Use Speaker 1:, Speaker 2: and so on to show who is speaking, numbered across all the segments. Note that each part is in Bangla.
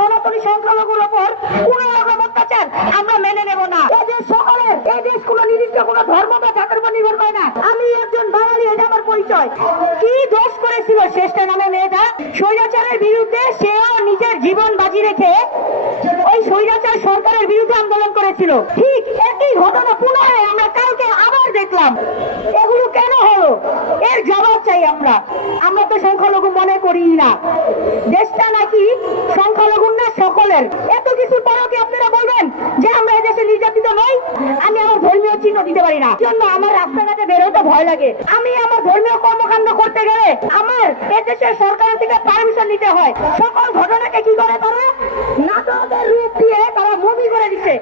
Speaker 1: সনাতনী সংখ্যালঘুর ওপর কোন রকম অত্যাচার আমরা মেনে নেব না। এই দেশ এই দেশ নির্দিষ্ট কোনো ধর্ম বা জাতের উপর নির্ভর করে না। আমি একজন বাঙালি, এটা আমার পরিচয়। কি দোষ করেছিল শ্রেষ্ঠা নামে মেয়েটা? স্বৈরাচারের বিরুদ্ধে সেও নিজের জীবন বাজি রেখে ওই স্বৈরাচার সরকারের বিরুদ্ধে আন্দোলন করেছিল। ঠিক একই ঘটনা পুনরায় আমরা কালকে আবার দেখলাম। এগুলো এর জবাব চাই আমরা। আমরা তো সংখ্যালঘু মনে করি না। দেশটা নাকি সংখ্যালঘু না সকলের? এত কিছু পরও আপনারা বলবেন যে আমরা এদেশে নির্যাতিত নই? আমি আমার ধর্মীয় চিহ্ন দিতে পারি না। জন্য আমার রাস্তাঘাটে বেরোতে ভয় লাগে। আমি আমার ধর্মীয় কর্মকাণ্ড করতে গেলে আমার এদেশের সরকারের থেকে পারমিশন নিতে হয়। সকল ঘটনাকে কি করে তারা নাটকের রূপ দিয়ে তারা মুভি করে দিচ্ছে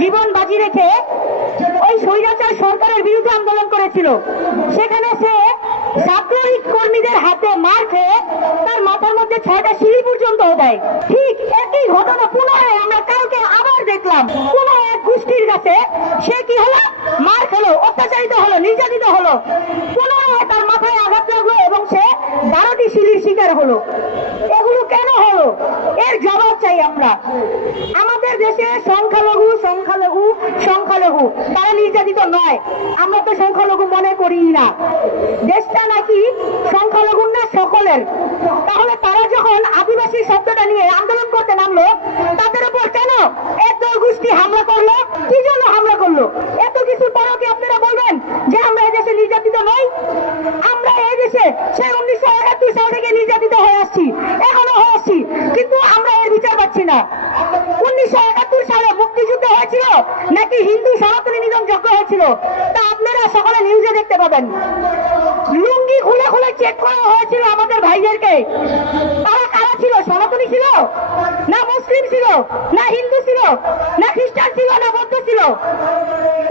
Speaker 1: জীবন বাজি রেখে ওই স্বৈরাচার সরকারের বিরুদ্ধে আন্দোলন করেছিল। সেখানে সে ছাত্রলীগ কর্মীদের হাতে মার খেয়ে তার মাথার মধ্যে ছয়টা সিঁড়ি পর্যন্ত দেয়। ঠিক একই ঘটনা পুনরায় আমরা কালকে আবার দেখলাম কোন এক গোষ্ঠীর সে কি হলো? মার খেলো, অত্যাচারিত হলো, নির্যাতিত হলো। পুনরায় তার মাথায় আঘাত লাগল এবং সে বারোটি সিঁড়ির শিকার হলো। এগুলো কেন হলো? এর জবাব চাই আমরা। আমাদের দেশে সংখ্যালঘু সংখ্যালঘু সংখ্যালঘু, তারা নির্যাতিত নয়। আমরা তো সংখ্যালঘু মনে করি না। দেশটা নাকি না সকলের। তাহলে তারা যখন আদিবাসী শব্দটা নিয়ে আন্দোলন করতে নামলো, তাদের উপর কেন এত গোষ্ঠী হামলা করল? কি জন্য হামলা করল? এত কিছু পরও কি আপনারা বলবেন যে আমরা এদেশে নির্যাতিত নই? আমরা এই দেশে সেই উনিশশো একাত্তর সাল থেকে নির্যাতিত হয়ে আসছি, এখনও হয়ে আসছি, কিন্তু আমরা এর বিচার পাচ্ছি না। উনিশশো একাত্তর সালে মুক্তিযুদ্ধ হয়েছিল নাকি হিন্দু সনাতনী নিধন যজ্ঞ হয়েছিল? তা আপনারা সকলে নিউজে দেখতে পাবেন। লুঙ্গি খুলে খুলে চেক করা হয়েছিল আমাদের ভাইদেরকে। তারা কারা ছিল? সনাতনী ছিল? না মুসলিম ছিল? না হিন্দু ছিল? না খ্রিস্টান ছিল? না বৌদ্ধ ছিল?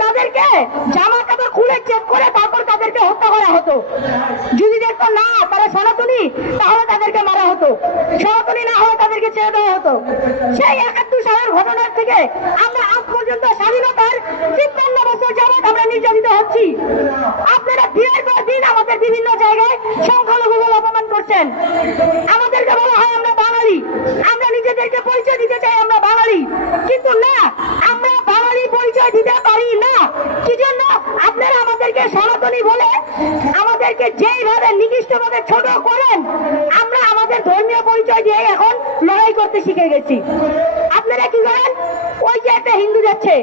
Speaker 1: তাদেরকে জামা কাপড় খুলে চেক করে তারপর তাদেরকে হত্যা করা হতো। যদি দেখতো না তারা সনাতনী, তাহলে তাদেরকে মারা হতো। সনাতনী না হলে তাদেরকে ছেড়ে দেওয়া হতো। সেই একাত্তর সালের ঘটনার থেকে আমরা আজ পর্যন্ত স্বাধীনতার তিপ্পান্ন বছর যাবৎ আমরা নির্যাতিত হচ্ছি আপনারা দিনের পর দিন আমাদের বিভিন্ন জায়গায় সংখ্যালঘু বলে অপমান করছেন। আমাদেরকে বলা হয় আমরা বাঙালি। আমরা নিজেদেরকে পরিচয় দিতে চাই আমরা বাঙালি। কিন্তু না, আমরা বাঙালি পরিচয় দিতে পারি না। কি জন্য আপনারা আমাদেরকে সনাতনী বলে আমাদেরকে যেইভাবে নিকৃষ্টভাবে ছোট করেন, আমরা আমাদের ধর্মীয় পরিচয় দিয়ে এখন লড়াই করতে শিখে গেছি। আপনারা কি করেন? ওই যে একটা হিন্দু যাচ্ছে।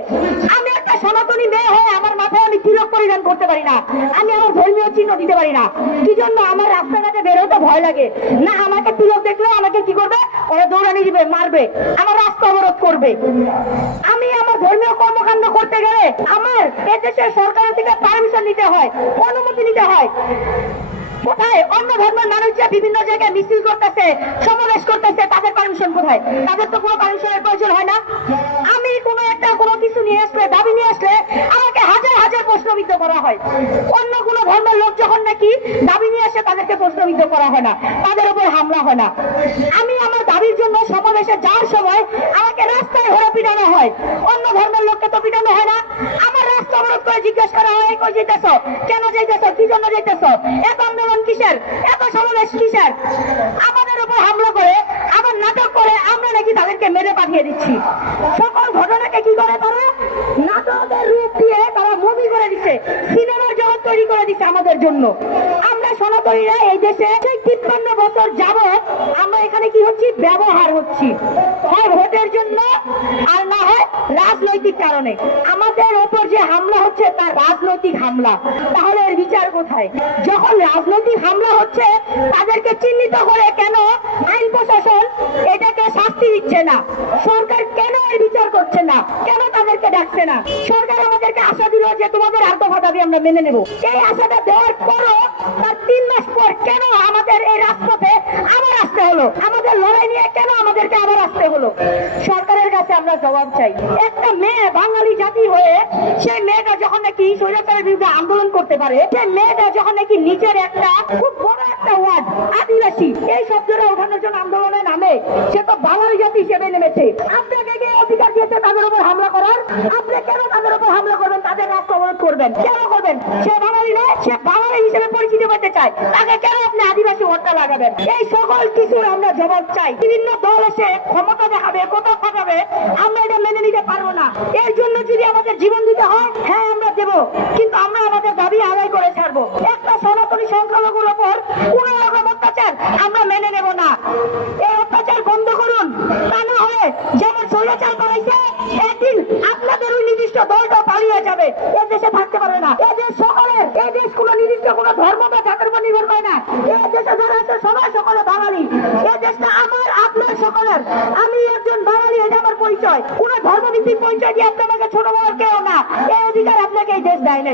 Speaker 1: আমি সনাতনী মেয়ে হয়ে আমার মাথায় আমি তিলক পরিধান করতে পারি না। আমি আমার ধর্মীয় চিহ্ন দিতে পারি না। কি জন্য আমার রাস্তাঘাটে বেরোতে ভয় লাগে। না, আমাকে তিলক দেখলে আমাকে কি করবে? ওরা দৌড়ানি দিবে, মারবে। আমার রাস্তা অবরোধ করবে। আমি আমার ধর্মীয় কর্মকাণ্ড করতে গেলে আমার এদেশের সরকারের থেকে পারমিশন নিতে হয়, অনুমতি নিতে হয়। কোথায়? অন্য ধর্মের মানুষরা বিভিন্ন জায়গায় মিছিল করতেছে, সমাবেশ করতেছে, তাদের পারমিশন কোথায়? তাদের তো কোনো পারমিশনের প্রয়োজন হয় না। কিছু নিয়ে আসলে, দাবি নিয়ে আসলে আমাকে হাজার হাজার প্রশ্নবিদ্ধ করা হয়। অন্য কোনো ধর্মের লোক যখন নাকি দাবি নিয়ে আসে, তাদেরকে প্রশ্নবিদ্ধ করা হয় না। তাদের উপর হামলা হয় না। আমি আমার দাবির জন্য সমাবেশে যাওয়ার সময় আমাকে রাস্তায় ধরে পিটানো হয়। অন্য ধর্মের লোককে তো পিটানো হয় না। আমার রাস্তা অবরোধ করে জিজ্ঞেস করা হয় কই যেতেছ কেন যাইতেছ? কি জন্য যাইতেছ? এত আন্দোলন কিসের? এত সমাবেশ কিসের? আমাদের উপর হামলা করে, আবার নাটক করে আমরা নাকি তাদেরকে মেরে পাঠিয়ে দিচ্ছি সকল ঘটনাকে কি করে তারা নাটকের রূপ দিয়ে তারা মুভি করে দিচ্ছে সিনেমার জগৎ তৈরি করে দিচ্ছে আমাদের জন্য। আমরা সনাতনীরা এই দেশে তিপ্পান্ন বছর যাবৎ আমরা এখানে কি হচ্ছি? ব্যবহার হচ্ছি। হয় ভোটের জন্য, আর না হয় রাজনৈতিক কারণে। আমাদের ওপর যে হামলা হচ্ছে, তার রাজনৈতিক হামলা। তাহলে এর বিচার কোথায়? যখন রাজনৈতিক হামলা হচ্ছে, তাদেরকে চিহ্নিত করে কেন আইন প্রশাসন এটাকে শাস্তি দিচ্ছে না? সরকার কেন এর বিচার করছে না? কেন তাদেরকে ডাকছে না? সরকার আমাদেরকে আশা যে তোমাদের আত্মভা দিয়ে আমরা মেনে নেব। এই আশাটা দেওয়ার পরও তার তিন মাস পর কেন আমাদের এই রাজপথে আবার আসতে হলো? আমাদের লড়াই নিয়ে কেন আমাদেরকে আবার আসতে হলো? সরকারের কাছে আমরা জবাব চাই। একটা মেয়ে বাঙালি জাতি হয়ে সেই মেয়েটা যখন নাকি স্বৈরাচারের বিরুদ্ধে আন্দোলন করতে পারে, সেই মেয়েটা যখন নাকি নিজের একটা খুব বড় একটা ওয়ার্ড, আদিবাসী, এই শব্দটা ওঠানোর জন্য আন্দোলনে নামে, সে তো বাঙালি জাতি হিসেবে নেমেছে। আপনাকে কে অধিকার দিয়েছে তাদের উপর হামলা করার? আপনি কেন তাদের উপর হামলা করবেন? তাদের রাস্তা অবরোধ করবেন। কেন করবেন? সে বাঙালি নয়, সে বাঙালি পেতে চায়, তাকে কেন আপনি আদিবাসী ভোটটা লাগাবেন? এই সকল কিছুর আমরা জবাব চাই। বিভিন্ন দল এসে ক্ষমতা দেখাবে কোথাও খাটাবে আমরা এটা মেনে নিতে পারব না। এর জন্য যদি আমাদের জীবন দিতে হয় হ্যাঁ আমরা দেব। কিন্তু আমরা আমাদের দাবি আদায় করে ছাড়বো। একটা সনাতনী সংখ্যালঘুর ওপর কোন রকম অত্যাচার আমরা মেনে নেব না। এই অত্যাচার বন্ধ করুন। তা না হলে যেমন স্বৈরাচার করাইছে একদিন আপনাদের ওই নির্দিষ্ট দলটা পালিয়ে যাবে। এ দেশে থাকতে পারবে না। এ দেশ সকলের এই দেশ কোনো নির্দিষ্ট কোনো ধর্ম বা জাতের উপর নির্ভর করে না। এই দেশে ধরে আছে সবাই সকলে বাঙালি। এই দেশটা আমার আপনার সকলের। আমি একজন বাঙালি, এটা আমার পরিচয়। কোন ধর্মভিত্তিক পরিচয় দিয়ে আপনাকে ছোট বড় কেউ না? এই অধিকার আপনাকে এই দেশ দেয় নাই।